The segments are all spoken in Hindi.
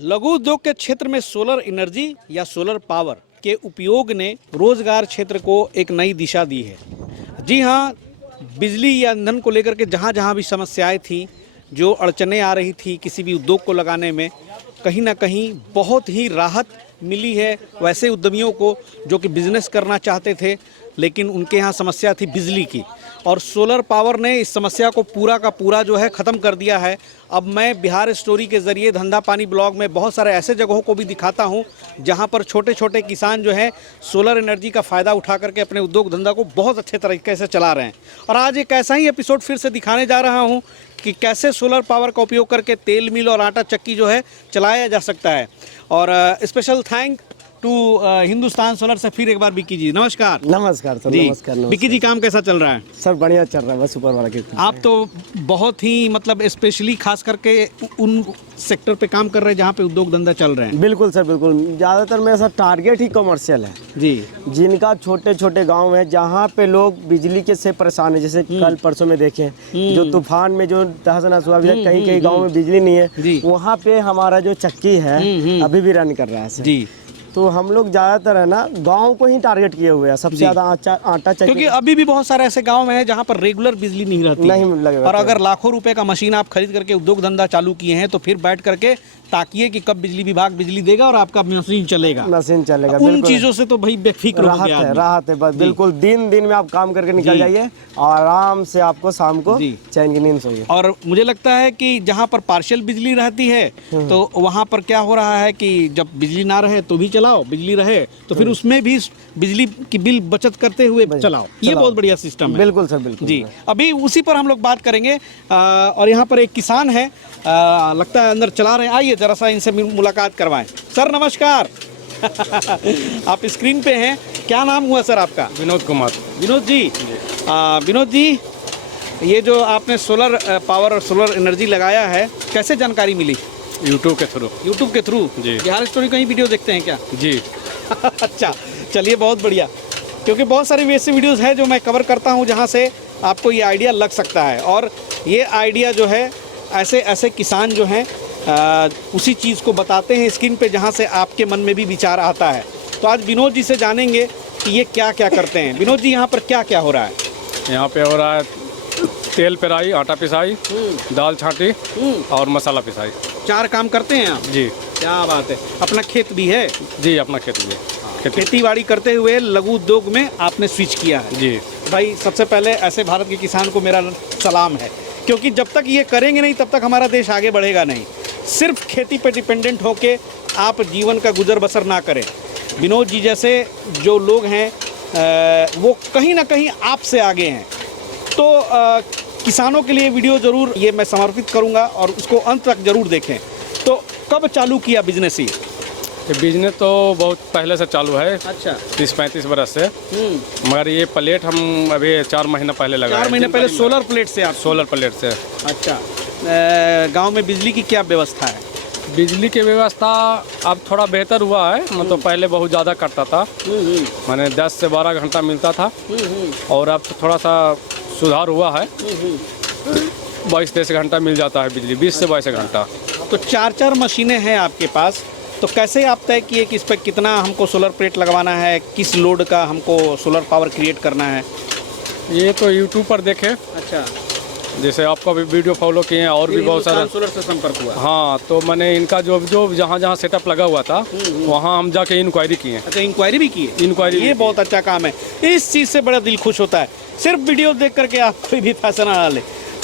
लघु उद्योग के क्षेत्र में सोलर एनर्जी या सोलर पावर के उपयोग ने रोजगार क्षेत्र को एक नई दिशा दी है। जी हाँ, बिजली या ईंधन को लेकर के जहाँ जहाँ भी समस्याएं थी, जो अड़चनें आ रही थी किसी भी उद्योग को लगाने में, कहीं ना कहीं बहुत ही राहत मिली है वैसे उद्यमियों को जो कि बिजनेस करना चाहते थे, लेकिन उनके यहाँ समस्या थी बिजली की, और सोलर पावर ने इस समस्या को पूरा का पूरा जो है ख़त्म कर दिया है। अब मैं बिहार स्टोरी के ज़रिए धंधा पानी ब्लॉग में बहुत सारे ऐसे जगहों को भी दिखाता हूं जहां पर छोटे छोटे किसान जो हैं सोलर एनर्जी का फ़ायदा उठा करके अपने उद्योग धंधा को बहुत अच्छे तरीके से चला रहे हैं। और आज एक ऐसा ही एपिसोड फिर से दिखाने जा रहा हूं कि कैसे सोलर पावर का उपयोग करके तेल मिल और आटा चक्की जो है चलाया जा सकता है। और special thank to Hindustan Solar से फिर एक बार विक्की जी, नमस्कार। नमस्कार सर, नमस्कार। विक्की जी, काम कैसा चल रहा है? सर बढ़िया चल रहा है, बस ऊपर वाला के। आप तो बहुत ही मतलब स्पेशली खास करके उन सेक्टर पे काम कर रहे हैं जहाँ पे उद्योग धंधा चल रहे हैं। बिल्कुल सर, बिल्कुल। ज़्यादातर मेरा सर टारगेट ही कमर्शियल है जी, जिनका छोटे छोटे गांव है जहाँ पे लोग बिजली के से परेशान है। जैसे कल परसों में देखें जो तूफान में जो तहस नहस हुआ, कहीं कहीं गाँव में बिजली नहीं है, वहाँ पे हमारा जो चक्की है अभी भी रन कर रहा है सर। जी, तो हम लोग ज़्यादातर है ना गांव को ही टारगेट किए हुए हैं, सबसे ज़्यादा आटा चक्की। क्योंकि अभी भी बहुत सारे ऐसे गांव में है जहां पर रेगुलर बिजली नहीं रहती है। और अगर लाखों रुपए का मशीन आप खरीद करके उद्योग धंधा चालू किए हैं तो फिर बैठ करके ताकिए कि कब बिजली विभाग बिजली देगा और आपका मशीन चलेगा। उन चीज़ों से तो भाई बेफिक्र हो गया है, राहत है बस। बिल्कुल दिन दिन में आप काम करके निकल जाइए, आराम से आपको शाम को चैन की नींद सोइए। और मुझे लगता है कि जहाँ पर पार्शियल बिजली रहती है तो वहाँ पर क्या हो रहा है कि जब बिजली ना रहे तो भी चलाओ, बिजली रहे तो फिर उसमें भी बिजली की बिल बचत करते हुए चलाओ। ये बहुत बढ़िया सिस्टम है। बिल्कुल सर, बिल्कुल जी। अभी उसी पर हम लोग बात करेंगे। और यहाँ पर एक किसान है, लगता है अंदर चला रहे हैं। आइए जरा सा इनसे मुलाकात करवाएं। सर नमस्कार। आप स्क्रीन पे हैं, क्या नाम हुआ सर आपका? विनोद कुमार। विनोद जी, विनोद जी, ये जो आपने सोलर पावर और सोलर एनर्जी लगाया है, कैसे जानकारी मिली? यूट्यूब के थ्रू। यूट्यूब के थ्रू? जी। बिहार स्टोरी कहीं वीडियो देखते हैं क्या? जी। अच्छा, चलिए बहुत बढ़िया। क्योंकि बहुत सारी वैसे वीडियोस हैं जो मैं कवर करता हूं जहां से आपको ये आइडिया लग सकता है। और ये आइडिया जो है ऐसे ऐसे किसान जो हैं उसी चीज़ को बताते हैं स्क्रीन पे जहां से आपके मन में भी विचार आता है। तो आज विनोद जी से जानेंगे कि ये क्या क्या करते हैं। विनोद जी, यहाँ पर क्या क्या हो रहा है? यहाँ पे हो रहा है तेल पेराई, आटा पिसाई, दाल छाटी और मसाला पिसाई। 4 काम करते हैं आप? जी। क्या बात है। अपना खेत भी है? जी, अपना खेत भी है। खेती बाड़ी करते हुए लघु उद्योग में आपने स्विच किया है। जी भाई, सबसे पहले ऐसे भारत के किसान को मेरा सलाम है, क्योंकि जब तक ये करेंगे नहीं तब तक हमारा देश आगे बढ़ेगा नहीं। सिर्फ खेती पे डिपेंडेंट होके आप जीवन का गुजर बसर ना करें। विनोद जी जैसे जो लोग हैं वो कहीं ना कहीं आपसे आगे हैं। तो किसानों के लिए वीडियो ज़रूर ये मैं समर्पित करूंगा और उसको अंत तक ज़रूर देखें। तो कब चालू किया बिजनेस ये बिजनेस तो बहुत पहले से चालू है। अच्छा, 30-35 बरस से। मगर ये प्लेट हम अभी 4 महीना पहले लगाए। 4 महीने पहले सोलर प्लेट से आप? सोलर प्लेट से। अच्छा। गांव में बिजली की क्या व्यवस्था है? बिजली की व्यवस्था अब थोड़ा बेहतर हुआ है। मतलब पहले बहुत ज़्यादा कटता था, मैंने 10 से 12 घंटा मिलता था, और अब तो थोड़ा सा सुधार हुआ है। 22-23 घंटा मिल जाता है बिजली, 20 से 22 घंटा। तो 4 मशीनें हैं आपके पास, तो कैसे आप तय किए कि इस पर कितना हमको सोलर प्लेट लगवाना है, किस लोड का हमको सोलर पावर क्रिएट करना है? ये तो यूट्यूब पर देखे। अच्छा। जैसे आपका भी वीडियो फॉलो किए हैं और भी बहुत सारे सोलर से संपर्क हुआ। हाँ, तो मैंने इनका जो जहाँ जहाँ सेटअप लगा हुआ था वहाँ हम जाके इंक्वायरी किए। अच्छा, इंक्वायरी भी की है? इंक्वायरी, ये बहुत अच्छा काम है। इस चीज़ से बड़ा दिल खुश होता है। सिर्फ वीडियो देख करके आप कोई भी फैसला ना ले,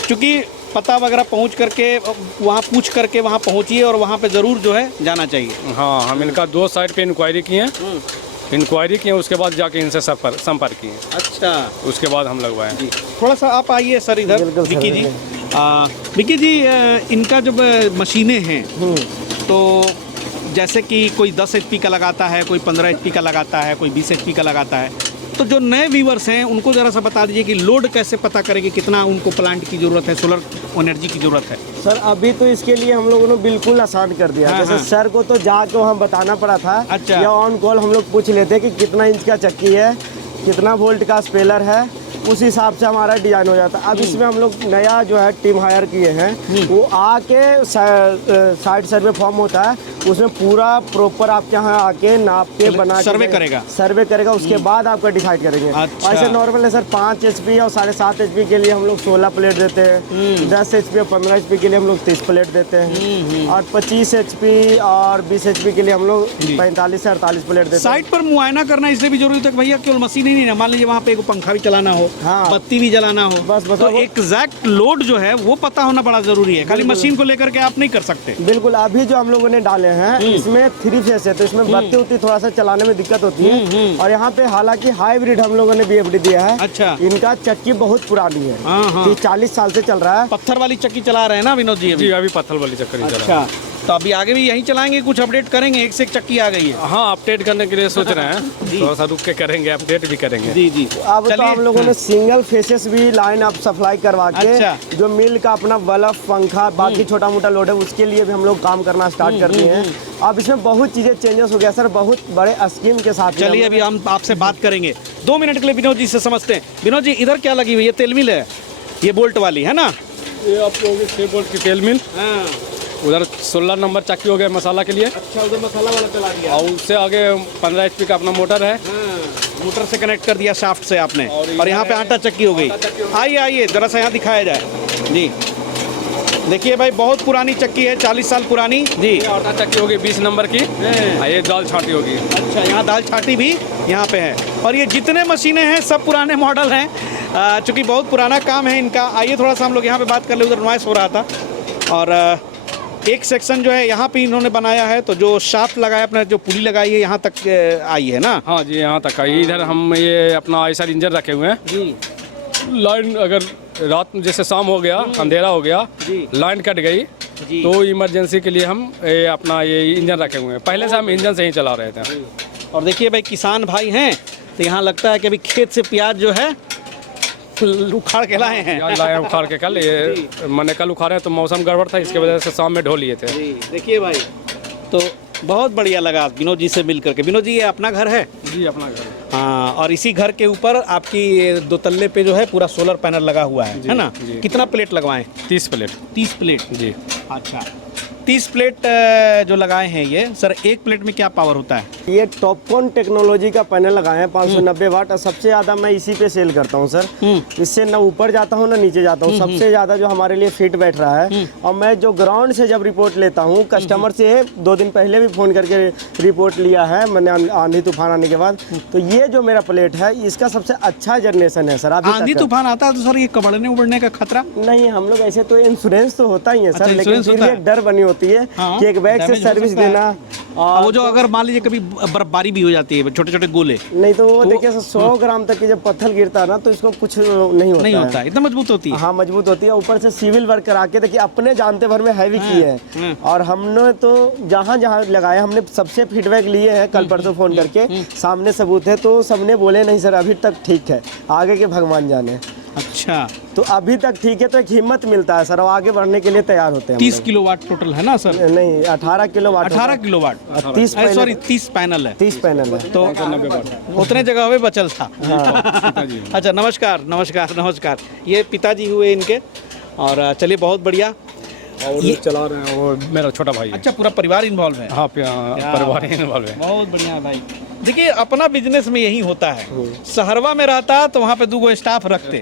क्योंकि पता वगैरह पहुंच करके वहाँ पूछ करके वहाँ पहुँचिए और वहाँ पे ज़रूर जो है जाना चाहिए। हाँ, हम इनका 2 साइट पे इंक्वायरी किए, उसके बाद जाके इनसे संपर्क किए। अच्छा, उसके बाद हम लगवाए जी। थोड़ा सा आप आइए सर इधर, विक्की जी। विक्की जी, इनका जब मशीनें हैं तो जैसे कि कोई 10 HP का लगाता है, कोई 15 HP का लगाता है, कोई 20 HP का लगाता है, तो जो नए व्यूवर्स हैं उनको ज़रा सा बता दीजिए कि लोड कैसे पता करेंगे, कितना उनको प्लांट की ज़रूरत है, सोलर एनर्जी की ज़रूरत है। सर अभी तो इसके लिए हम लोगों ने बिल्कुल आसान कर दिया। जैसे सर को तो जाके हम बताना पड़ा था। अच्छा। या ऑन कॉल हम लोग पूछ लेते कि कितना इंच का चक्की है, कितना वोल्ट का स्पेलर है, उस हिसाब से हमारा डिजाइन हो जाता है। अब इसमें हम लोग नया जो है टीम हायर किए हैं, वो आके साइट सर्वे फॉर्म होता है उसमें पूरा प्रॉपर आपके यहाँ आके नाप के बना सर्वे करेगा। सर्वे करेगा, उसके बाद आपका डिसाइड करेंगे। अच्छा। ऐसे नॉर्मल है सर, 5 HP और 7.5 HP के लिए हम लोग 16 प्लेट देते हैं, 10 HP और 15 HP के लिए हम लोग 30 प्लेट देते हैं, और 25 HP और 20 HP के लिए हम लोग 45 से 48 प्लेट देते हैं। साइट पर मुआयना करना इसलिए भी जरूरी है कि भैया केवल मशीन ही नहीं है, मान लीजिए वहाँ पे एक पंखा भी चलाना हो, हाँ। बत्ती भी जलाना हो, बस तो एग्जैक्ट लोड जो है वो पता होना बड़ा जरूरी है। खाली मशीन को लेकर के आप नहीं कर सकते। बिल्कुल। अभी जो हम लोगों ने डाले हैं इसमें 3 फेस है, तो इसमें बत्ती उत्ती थोड़ा सा चलाने में दिक्कत होती है। और यहाँ पे हालांकि हाइब्रिड हम लोगों ने BFD दिया है। अच्छा। इनका चक्की बहुत पुरानी है, हाँ, हाँ। 40 साल से चल रहा है। पत्थर वाली चक्की चला रहे हैं ना विनोद जी? जी अभी पत्थर वाली चक्कर ही चला रहा है। अच्छा, तो अभी आगे भी यही चलाएंगे, कुछ अपडेट करेंगे? एक से एक चक्की आ गई है। हाँ अपडेट करने के लिए सोच रहे हैं, थोड़ा सा रुक के करेंगे, अपडेट भी करेंगे। जी जी। अब तो हम लोगों ने सिंगल फेसेस भी लाइन अप सप्लाई करवा के अच्छा। जो मिल का अपना बल्ब, पंखा, बाकी छोटा मोटा लोड है उसके लिए भी हम लोग काम करना स्टार्ट कर दिए हैं। अब इसमें बहुत चीजें चेंजेस हो गया सर, बहुत बड़े स्कीम के साथ। चलिए अभी हम आपसे बात करेंगे 2 मिनट के लिए विनोद जी से समझते हैं। विनोद जी इधर क्या लगी हुई है? तेल मिल है, ये बोल्ट वाली है ना? ये आप लोगों की 6 वोल्ट की तेल मिल, उधर 16 नंबर चक्की हो गया मसाला के लिए। अच्छा, उधर मसाला वाला चला दिया। और उससे आगे 15 HP का अपना मोटर है, मोटर से कनेक्ट कर दिया शाफ्ट से आपने, और यहाँ पे आटा चक्की हो गई। आइए आइए जरा सा यहाँ दिखाया जाए जी। देखिए भाई बहुत पुरानी चक्की है, 40 साल पुरानी जी। ये आटा चक्की होगी 20 नंबर की, ये दाल छाटी होगी। अच्छा, यहाँ दाल छाटी भी यहाँ पे है, और ये जितने मशीनें हैं सब पुराने मॉडल हैं, चूँकि बहुत पुराना काम है इनका। आइए थोड़ा सा हम लोग यहाँ पे बात कर ले, उधर नॉइस हो रहा था। और एक सेक्शन जो है यहाँ पे इन्होंने बनाया है, तो जो शाफ्ट लगाया, अपना जो पुली लगाई है यहाँ तक आई है ना? हाँ जी यहाँ तक आई। इधर हम ये अपना ऐसा इंजन रखे हुए हैं जी। लाइन अगर रात में जैसे शाम हो गया, अंधेरा हो गया, लाइन कट गई, तो इमरजेंसी के लिए हम अपना ये इंजन रखे हुए हैं। पहले से हम इंजन से ही चला रहे थे। और देखिए भाई किसान भाई हैं, तो यहाँ लगता है कि अभी खेत से प्याज जो है उखाड़ के लाए हैं। प्याज लाए उखाड़ के, कल ये मैंने कल उखाड़े तो मौसम गड़बड़ था, इसके वजह से शाम में ढो लिए थे। देखिए भाई, तो बहुत बढ़िया लगा विनोद जी से मिल करके। विनोद जी ये अपना घर है? जी अपना घर। हाँ, और इसी घर के ऊपर आपकी 2 तल्ले पे जो है पूरा सोलर पैनल लगा हुआ है ना? कितना प्लेट लगवाएं? 30 प्लेट। 30 प्लेट जी। अच्छा, 30 प्लेट जो लगाए हैं ये सर, एक प्लेट में क्या पावर होता है? ये टॉपकॉन टेक्नोलॉजी का पैनल लगाए हैं 590 वाट, और सबसे ज्यादा मैं इसी पे सेल करता हूँ सर। इससे ना ऊपर जाता हूँ ना नीचे जाता हूँ, सबसे ज्यादा जो हमारे लिए फिट बैठ रहा है। और मैं जो ग्राउंड से जब रिपोर्ट लेता हूँ, कस्टमर से 2 दिन पहले भी फोन करके रिपोर्ट लिया है मैंने, आंधी तूफान आने के बाद। तो ये जो मेरा प्लेट है इसका सबसे अच्छा जनरेशन है सर। आंधी तूफान आता है तो सर ये कबड़ने उबड़ने का खतरा नहीं, हम लोग ऐसे तो इंश्योरेंस तो होता ही है सर। अच्छा, लेकिन फिर भी एक डर बनी होती है कि एक बैग से सर्विस देना। और वो जो अगर मान लीजिए कभी बर्फबारी भी हो जाती है, छोटे छोटे गोले, नहीं तो वो देखिए 100 ग्राम तक की जब पत्थर गिरता है ना, तो इसको कुछ नहीं होता है। इतना मजबूत होती है। हाँ मजबूत होती है। ऊपर से सिविल वर्क करा के देखिए अपने जानते भर में हैवी की है। और हमने तो जहाँ जहाँ लगाया हमने सबसे फीडबैक लिए हैं, कल परसों फोन करके सामने सबूत है, तो सबने बोले नहीं सर अभी तक ठीक है, आगे के भगवान जाने। अच्छा, तो अभी तक ठीक है, तो एक हिम्मत मिलता है सर, और आगे बढ़ने के लिए तैयार होते हैं। 30 किलोवाट टोटल है ना सर? नहीं 18 किलोवाट। 18 किलोवाट, 30 पैनल है। 30 पैनल है, तो उतने जगह पे बचल था। अच्छा, नमस्कार नमस्कार नमस्कार। ये पिताजी हुए इनके, और चलिए बहुत बढ़िया। और ये चला रहे हैं वो मेरा छोटा भाई है। अच्छा, पूरा परिवार इन्वॉल्व है? हाँ परिवार इन्वॉल्व है। बहुत बढ़िया है भाई। देखिए अपना बिजनेस में यही होता है। शहरवा में रहता तो वहाँ पे 2 स्टाफ रखते,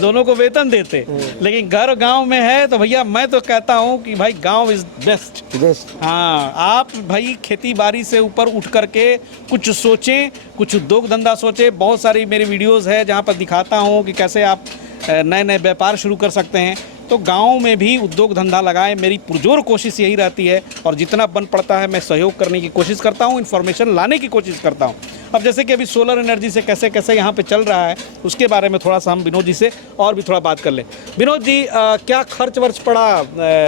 दोनों को वेतन देते, लेकिन घर गांव में है तो भैया मैं तो कहता हूँ कि भाई गांव इज बेस्ट। हाँ, आप भाई खेती बाड़ी से ऊपर उठ करके कुछ सोचें, कुछ उद्योग धंधा सोचें। बहुत सारी मेरी वीडियोस है जहाँ पर दिखाता हूँ कि कैसे आप नए नए व्यापार शुरू कर सकते हैं। तो गांव में भी उद्योग धंधा लगाएं, मेरी पुरजोर कोशिश यही रहती है, और जितना बन पड़ता है मैं सहयोग करने की कोशिश करता हूं, इन्फॉर्मेशन लाने की कोशिश करता हूं। अब जैसे कि अभी सोलर एनर्जी से कैसे कैसे यहाँ पे चल रहा है, उसके बारे में थोड़ा सा हम विनोद जी से और भी थोड़ा बात कर लें। विनोद जी, क्या खर्च वर्च पड़ा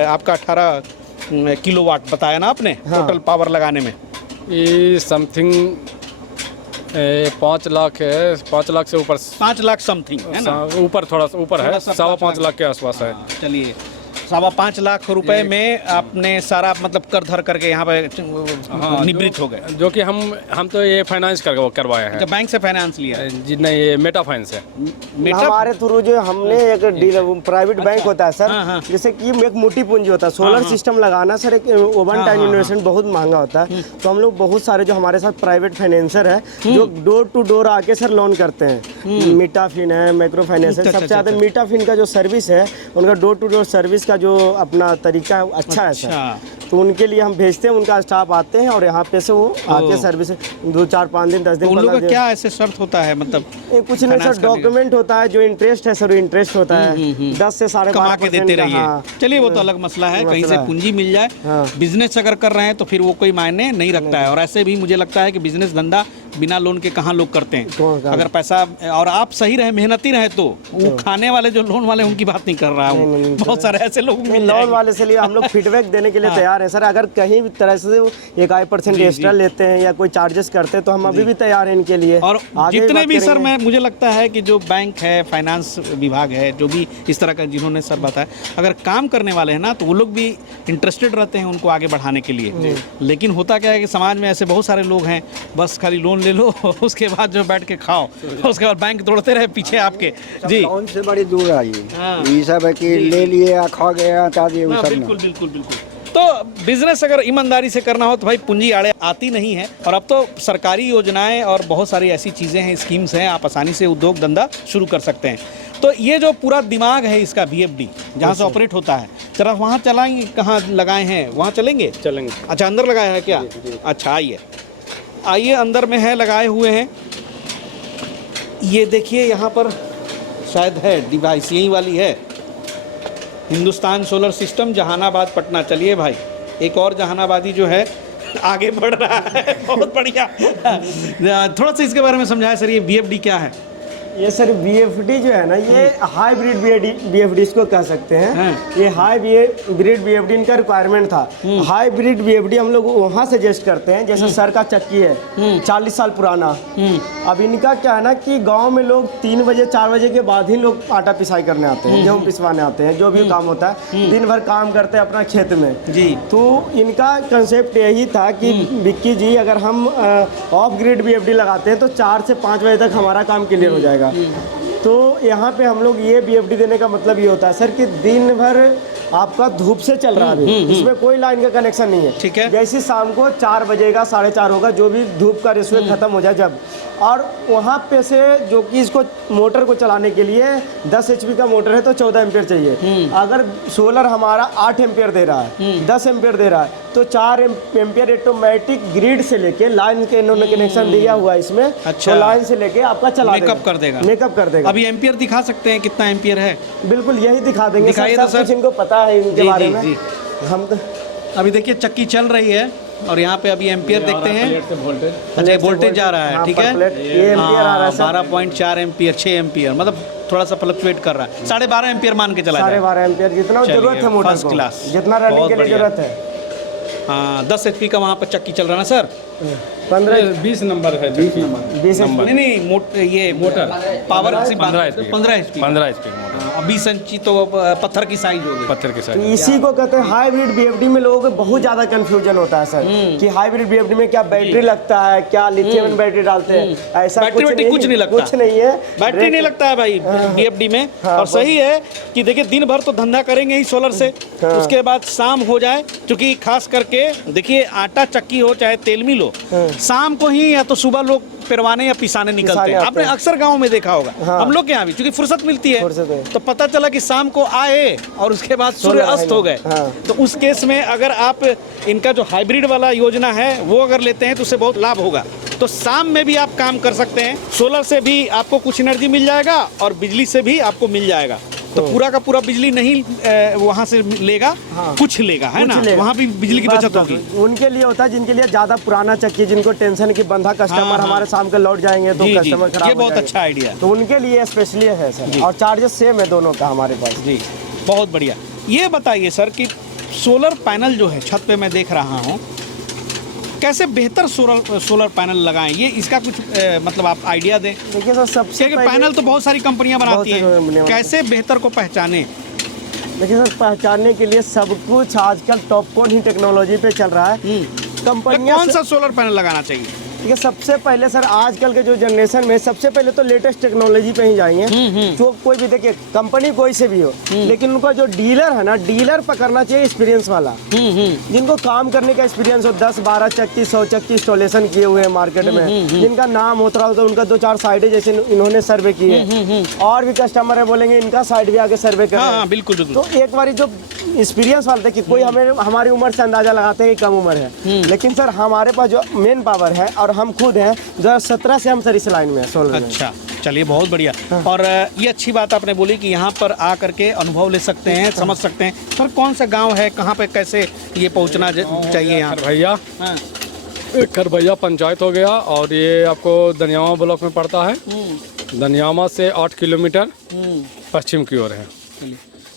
आपका? 18 किलोवाट बताया ना आपने? हाँ। टोटल पावर लगाने में ये समथिंग 5 लाख है, 5 लाख से ऊपर, 5 लाख समथिंग है ना? ऊपर, थोड़ा सा ऊपर है, 5.25 लाख के आसपास है। चलिए 5.25 लाख रुपए में आपने सारा मतलब कर धर करके यहाँ पे निवृत्त हो गए। जो कि हम तो ये फाइनेंस करवाए हैं। तो बैंक से फाइनेंस लिया है? जी नहीं, ये मेटा फाइनेंस है। हमारे थ्रू जो हमने एक प्राइवेट बैंक होता है सर, जैसे कि एक मोटी पूंजी होता है, सोलर सिस्टम लगाना सर एक वन टाइम इन्वेस्टमेंट बहुत महंगा होता है। तो हम लोग बहुत सारे जो हमारे साथ प्राइवेट फाइनेंसर है जो डोर टू डोर आके सर लोन करते हैं। मीटाफिन है, माइक्रो फाइनेंस है, सबसे ज्यादा मीटाफिन का जो सर्विस है उनका डोर टू डोर सर्विस का जो अपना तरीका है अच्छा है सर। तो उनके लिए हम भेजते हैं, उनका स्टाफ आते हैं और यहाँ पे से वो आके सर्विस 2, 4, 5 दिन 10 दिन उन लोगों का क्या ऐसे शर्त होता है मतलब? कुछ नहीं सर, डॉक्यूमेंट होता है, जो इंटरेस्ट है सर इंटरेस्ट होता है 10 से 12.5% कमा के देते रहिए। चलिए वो तो अलग मसला है, कहीं से पूंजी मिल जाए। बिजनेस अगर कर रहे हैं तो फिर वो कोई मायने नहीं रखता है। और ऐसे भी मुझे लगता है कि बिजनेस धंधा बिना लोन के कहाँ लोग करते हैं। अगर पैसा और आप सही रहे, मेहनती रहे तो वो खाने वाले जो लोन वाले उनकी बात नहीं कर रहा हूँ, बहुत सारे ऐसे लोग लोन वाले से लिए हम लोग फीडबैक देने के लिए तैयार है सर। अगर कहीं भी तरह से 1% एक्स्ट्रा लेते हैं या कोई चार्जेस करते हैं तो हम अभी भी तैयार हैं इनके लिए। और जितने भी सर मैं मुझे लगता है कि जो बैंक है, फाइनेंस विभाग है, जो भी इस तरह का जिन्होंने सर बताया, अगर काम करने वाले हैं ना तो वो लोग भी इंटरेस्टेड रहते हैं उनको आगे बढ़ाने के लिए। लेकिन होता क्या है कि समाज में ऐसे बहुत सारे लोग हैं, बस खाली लोन ले लो उसके बाद जो बैठ के खाओ, उसके बाद बैंक दौड़ते रहे पीछे आपके। जी उनसे बड़ी दूर आई ये सब है कि ले लिए खा गया बिल्कुल बिल्कुल बिल्कुल। तो बिजनेस अगर ईमानदारी से करना हो तो भाई पूंजी आड़े आती नहीं है। और अब तो सरकारी योजनाएं और बहुत सारी ऐसी चीज़ें हैं, स्कीम्स हैं, आप आसानी से उद्योग धंधा शुरू कर सकते हैं। तो ये जो पूरा दिमाग है इसका VFD जहाँ से ऑपरेट होता है, जरा वहाँ चलाएंगे, कहाँ लगाए हैं वहाँ चलेंगे? चलेंगे। अच्छा अंदर लगाया है क्या? अच्छा आइए आइए अंदर में है, लगाए हुए हैं। ये देखिए यहाँ पर शायद है डिवाइस, यही वाली है, हिंदुस्तान सोलर सिस्टम जहानाबाद पटना। चलिए भाई एक और जहानाबादी जो है आगे बढ़ रहा है, बहुत बढ़िया। थोड़ा सा इसके बारे में समझाएं सर, ये VFD क्या है? ये सर VFD जो है ना, ये हाइब्रिड VFD इसको कह सकते हैं। ये हाइब्रिड VFD इनका रिक्वायरमेंट था। हाइब्रिड VFD हम लोग वहाँ सजेस्ट करते हैं, जैसे सर का चक्की है 40 साल पुराना। अब इनका क्या है ना कि गांव में लोग 3 बजे 4 बजे के बाद ही लोग आटा पिसाई करने आते हैं, गेहूँ पिसवाने आते हैं, जो भी काम होता है, दिन भर काम करते हैं अपना खेत में जी। तो इनका कंसेप्ट यही था कि विक्की जी अगर हम ऑफ ग्रिड VFD लगाते हैं तो 4 से 5 बजे तक हमारा काम क्लियर हो जाएगा। तो यहाँ पे हम लोग ये VFD देने का मतलब ये होता है सर कि दिन भर आपका धूप से चल रहा है, इसमें कोई लाइन का कनेक्शन नहीं है। ठीक है। जैसे शाम को 4 बजेगा 4:30 होगा, जो भी धूप का रेशियो खत्म हो जाए जब, और वहाँ पे से जो कि इसको मोटर को चलाने के लिए 10 HP का मोटर है तो 14 एम्पियर चाहिए। अगर सोलर हमारा 8 एम्पियर दे रहा है, 10 एम्पियर दे रहा है, तो 4 एम्पियर ऑटोमेटिक ग्रिड से लेके लाइन के इन्होंने कनेक्शन दिया हुआ है इसमें। अच्छा। तो लाइन से लेके आपका चला मेकअप कर देगा, मेकअप कर देगा। अभी एम्पियर दिखा सकते हैं कितना एम्पियर है? बिल्कुल यही दिखा देंगे, दिखाइए सब तो कुछ इनको पता है इनके बारे में। जी। हम तो अभी देखिए चक्की चल रही है और यहाँ पे अभी एम्पियर देखते हैं। अच्छा वोल्टेज जा रहा है, ठीक है। ये एम्पियर आ रहा है 12.4 एम्पियर, 6 एम्पियर, मतलब थोड़ा सा फ्लक्चुएट कर रहा है। 12.5 एम्पियर मान के चला जाए। 12.5 एम्पियर जितना जरूरत है मोटर फर्स्ट क्लास, जितना रनिंग के लिए जरूरत है। हाँ 10 HP का वहाँ पर चक्की चल रहा है ना सर? 20 नंबर है, 20 नंबर नहीं ये मोटर पावर 15 HP 15 HP 20 इंची तो पत्थर की साइज होगी, पत्थर की साइज। तो इसी को कहते हैं हाइब्रिड VFD में लोगों को बहुत ज़्यादा कंफ्यूजन होता है सर कि हाइब्रिड VFD में क्या बैटरी लगता है, क्या लिथियम बैटरी डालते हैं, ऐसा कुछ नहीं लगता, कुछ नहीं है, बैटरी नहीं लगता है भाई VFD में। और सही है कि देखिए दिन भर तो धंधा करेंगे ही सोलर से, उसके बाद शाम हो जाए, क्योंकि खास करके देखिए आटा चक्की हो चाहे तेल मिल हो, शाम को ही या तो सुबह लोग पिरवाने या पिसाने निकलते हैं। आपने अक्सर गांव में देखा होगा। हम लोग के यहाँ भी क्योंकि फुर्सत मिलती है तो पता चला कि शाम को आए और उसके बाद सूर्य अस्त हो गए। तो उस केस में अगर आप इनका जो हाइब्रिड वाला योजना है वो अगर लेते हैं तो उससे बहुत लाभ होगा। तो शाम में भी आप काम कर सकते हैं, सोलर से भी आपको कुछ एनर्जी मिल जाएगा और बिजली से भी आपको मिल जाएगा। तो पूरा का पूरा बिजली नहीं वहाँ से लेगा, कुछ लेगा, है ना, वहाँ भी बिजली की बचत होगी। उनके लिए होता है जिनके लिए ज्यादा पुराना चक्की, जिनको टेंशन की बंधा कस्टमर हमारे शाम के लौट जाएंगे तो कस्टमर खराब, ये बहुत अच्छा आइडिया, तो उनके लिए स्पेशली है सर। और चार्जेस सेम है दोनों का हमारे पास। जी बहुत बढ़िया। ये बताइए सर कि सोलर पैनल जो है छत पे मैं देख रहा हूँ, कैसे बेहतर सोलर पैनल लगाएं, ये इसका कुछ मतलब आप आइडिया दें। देखिए सर सबसे पैनल तो बहुत सारी कंपनियां बनाती हैं, कैसे बेहतर को पहचाने? देखिए सर, पहचानने के लिए सब कुछ आजकल टॉप ही टेक्नोलॉजी पे चल रहा है। तो कंपनियां कौन सा सोलर पैनल लगाना चाहिए? देखिए सबसे पहले सर, आजकल के जो जनरेशन में सबसे पहले तो लेटेस्ट टेक्नोलॉजी पे ही जाएंगे। जो कोई भी, देखिए कंपनी कोई से भी हो, लेकिन उनका जो डीलर है ना, डीलर पकड़ना चाहिए एक्सपीरियंस वाला, जिनको काम करने का एक्सपीरियंस हो, 10 12 चक्की 100 चक्की इंस्टॉलेशन किए हुए हैं मार्केट में, जिनका नाम होता हो, तो उनका 2-4 साइडें जैसे इन्होंने सर्वे किए, और भी कस्टमर है बोलेंगे इनका साइड भी आके सर्वे करें। हाँ, बिल्कुल बिल्कुल। तो एक बार जो एक्सपीरियंस वाले, देखिए कोई हमारी उम्र से अंदाजा लगाते हैं कि कम उम्र है, लेकिन सर हमारे पास जो मेन पावर है और हम खुद हैं 2017 से हम सर इस लाइन में सोलर में। अच्छा, चलिए बहुत बढ़िया। और ये अच्छी बात आपने बोली कि यहाँ पर आ करके अनुभव ले सकते हैं, समझ सकते हैं। सर कौन सा गांव है, कहाँ पे कैसे ये पहुँचना चाहिए यहाँ? भैया हाँ। खरभैया पंचायत हो गया, और ये आपको दनियामा ब्लॉक में पड़ता है। दनियामा से 8 किलोमीटर पश्चिम की ओर है।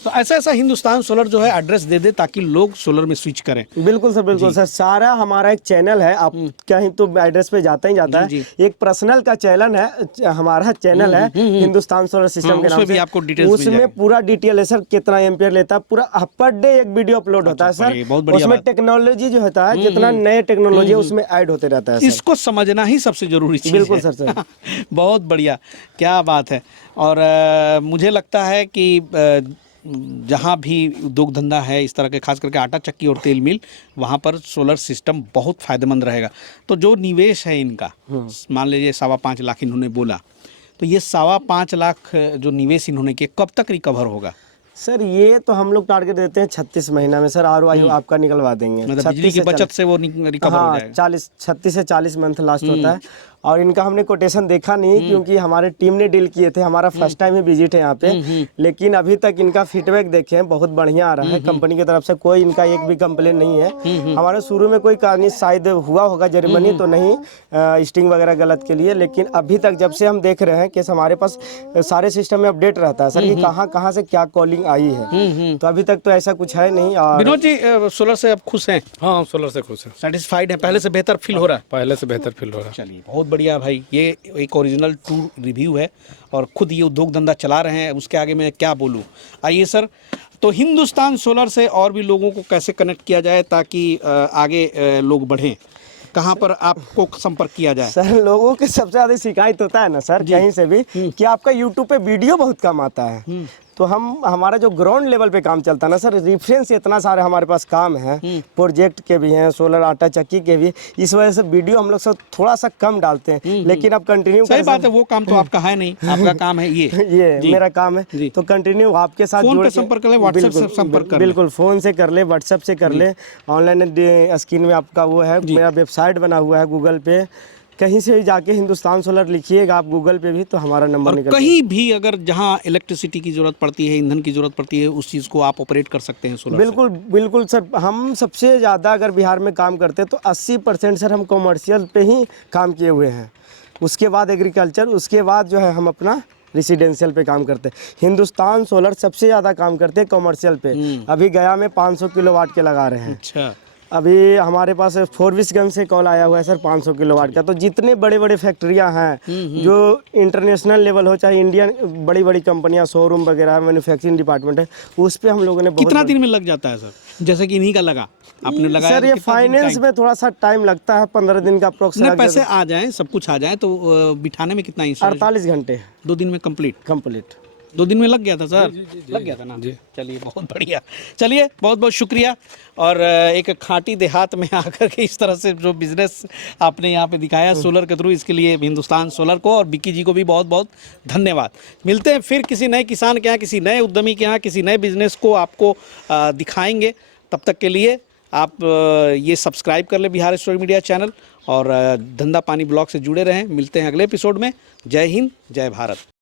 तो ऐसा हिंदुस्तान सोलर जो है एड्रेस दे दे ताकि लोग सोलर में स्विच करें। बिल्कुल सर, बिल्कुल सर। सारा हमारा एक चैनल है, आप कहीं तो एड्रेस पे जाता ही जाता जी, है। एक पर्सनल का चैनल है, हमारा चैनल है हिंदुस्तान सोलर सिस्टम के नाम उसमें भी से। आपको डिटेल्स मिल उसमें जाएगी। पूरा डिटेल है सर, कितना एम्पियर लेता है, पूरा पर डे एक वीडियो अपलोड होता है सर। बहुत बढ़िया उसमें बात। टेक्नोलॉजी जो होता है, जितना नए टेक्नोलॉजी है उसमें ऐड होते रहता है सर। इसको समझना ही सबसे जरूरी चीज़ है। बिल्कुल सर। बहुत बढ़िया, क्या बात है। और मुझे लगता है कि जहाँ भी उद्योग धंधा है इस तरह के, खास करके आटा चक्की और तेल मिल, वहाँ पर सोलर सिस्टम बहुत फायदेमंद रहेगा। तो जो निवेश है इनका, मान लीजिए 5.25 लाख इन्होंने बोला, तो ये 5.25 लाख जो निवेश इन्होंने किया कब तक रिकवर होगा? सर ये तो हम लोग टारगेट देते हैं 36 महीना में सर, ROI आपका निकलवा देंगे। मतलब बिजली की बचत से वो रिकवर हो हाँ, जाएगा। 36 से 40 मंथ लास्ट होता है। और इनका हमने कोटेशन देखा नहीं, क्योंकि हमारे टीम ने डील किए थे, हमारा फर्स्ट टाइम ही विजिट है यहाँ पे। लेकिन अभी तक इनका फीडबैक देखे हैं, बहुत बढ़िया आ रहा है। कंपनी की तरफ से कोई इनका एक भी कंप्लेन नहीं है। हमारे शुरू में कोई कहानी शायद हुआ होगा, जर्मनी तो नहीं, स्टिंग वगैरह गलत के लिए, लेकिन अभी तक जब से हम देख रहे हैं कि हमारे पास सारे सिस्टम में अपडेट रहता है सर, कि कहाँ से क्या कॉलिंग आई है। तो अभी तक तो ऐसा कुछ है नहीं। और विनोद जी, सोलर से आप खुश हैं? हाँ, हम सोलर से खुश हैं, सेटिस्फाइड है? पहले से बेहतर फील हो रहा है? पहले से बेहतर फील हो रहा है। चलिए बहुत बढ़िया भाई, ये एक ओरिजिनल ट्रू रिव्यू है और खुद ये उद्योग धंधा चला रहे हैं, उसके आगे मैं क्या बोलूँ। आइए सर, तो हिंदुस्तान सोलर से और भी लोगों को कैसे कनेक्ट किया जाए ताकि आगे लोग बढ़ें? कहाँ पर आपको संपर्क किया जाए? सर लोगों के सबसे ज़्यादा शिकायत होता है ना सर, कहीं से भी, कि आपका यूट्यूब पे वीडियो बहुत कम आता है। तो हमारा जो ग्राउंड लेवल पे काम चलता है ना सर, रेफरेंस इतना सारे हमारे पास काम है, प्रोजेक्ट के भी हैं, सोलर आटा चक्की के भी, इस वजह से वीडियो हम लोग सब थोड़ा सा कम डालते हैं। लेकिन अब कंटिन्यू सही बात है, वो काम तो आपका है नहीं, आपका काम है ये मेरा काम है। तो कंटिन्यू आपके साथ फोन पे संपर्क कर ले, व्हाट्सएप से संपर्क कर ले। बिल्कुल, फोन से कर ले, व्हाट्सएप से कर ले, ऑनलाइन स्क्रीन में आपका वो है, मेरा वेबसाइट बना हुआ है गूगल पे, कहीं से भी जाके हिंदुस्तान सोलर लिखिएगा आप गूगल पे भी, तो हमारा नंबर निकल कहीं भी अगर जहां इलेक्ट्रिसिटी की जरूरत पड़ती है, ईंधन की जरूरत पड़ती है, उस चीज़ को आप ऑपरेट कर सकते हैं सोलर। बिल्कुल बिल्कुल सर। हम सबसे ज़्यादा अगर बिहार में काम करते हैं तो 80% सर हम कॉमर्शियल पे ही काम किए हुए हैं, उसके बाद एग्रीकल्चर, उसके बाद जो है हम अपना रेसिडेंशियल पे काम करते हैं। हिंदुस्तान सोलर सबसे ज़्यादा काम करते हैं कॉमर्शियल पे। अभी गया में 500 किलोवाट के लगा रहे हैं। अच्छा, अभी हमारे पास 420 से कॉल आया हुआ है सर 500 किलोवाट का। तो जितने बड़े बड़े फैक्ट्रियां हैं जो इंटरनेशनल लेवल हो, चाहे इंडियन बड़ी बड़ी कंपनियां, शोरूम वगैरह, मैन्युफैक्चरिंग डिपार्टमेंट है, उस पे हम लोगों ने कितना दिन में लग जाता है सर? जैसे कि इन्हीं का लगा, आपने लगाया सर, ये फाइनेंस में थोड़ा सा टाइम लगता है, 15 दिन का अप्रोक्सीमेट। पैसे आ जाएं, सब कुछ आ जाए तो बिठाने में कितना? 48 घंटे 2 दिन में कंप्लीट। 2 दिन में लग गया था सर? लग गया था ना जी। चलिए बहुत बढ़िया, चलिए बहुत बहुत शुक्रिया। और एक खाटी देहात में आकर के इस तरह से जो बिजनेस आपने यहाँ पे दिखाया सोलर के थ्रू, इसके लिए हिंदुस्तान सोलर को और बिक्की जी को भी बहुत बहुत धन्यवाद। मिलते हैं फिर किसी नए किसान के यहाँ, किसी नए उद्यमी के यहाँ, किसी नए बिजनेस को आपको दिखाएंगे। तब तक के लिए आप ये सब्सक्राइब कर ले बिहार स्टोरी मीडिया चैनल, और धंधा पानी ब्लॉग से जुड़े रहें। मिलते हैं अगले एपिसोड में। जय हिंद, जय भारत।